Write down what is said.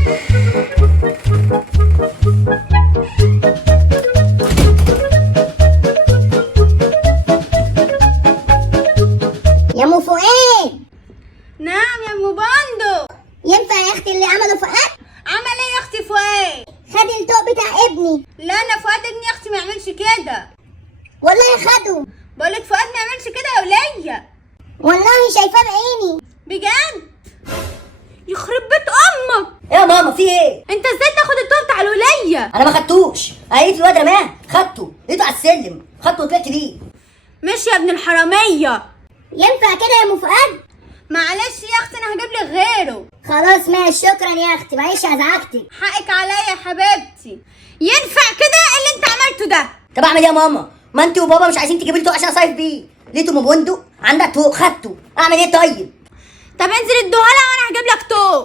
يا ام فؤاد. نعم يا ام باندو. ينفع يا اختي اللي عمله فؤاد؟ عمل ايه يا اختي فؤاد؟ خد الطوق بتاع ابني. لا انا فؤاد ابني يا اختي ما يعملش كده. والله خده. بقولك فؤاد ما يعملش كده يا ولية. والله شايفاه بعيني. بجد؟ يخرب بيت امك. ايه يا ماما في ايه؟ انت ازاي تاخد الطوب بتاع الولية؟ انا ما خدتوش، قالت لي الواد رماه، خدته، لقيته على السلم، خدته وطلعت بيه. ماشي يا ابن الحرامية. ينفع كده يا ام فؤاد؟ معلش يا اختي انا هجيب لك غيره. خلاص ماشي، شكرا يا اختي، معلش ازعجتك. حقك عليا يا حبيبتي. ينفع كده اللي انت عملته ده؟ طب اعمل ايه يا ماما؟ ما انت وبابا مش عايزين تجيبوا لي طوق عشان اصيف بيه، لقيته من بندق عندك طوق خدته، اعمل ايه طيب؟ طب انزل ادوها لها وانا هجيب لك طوب.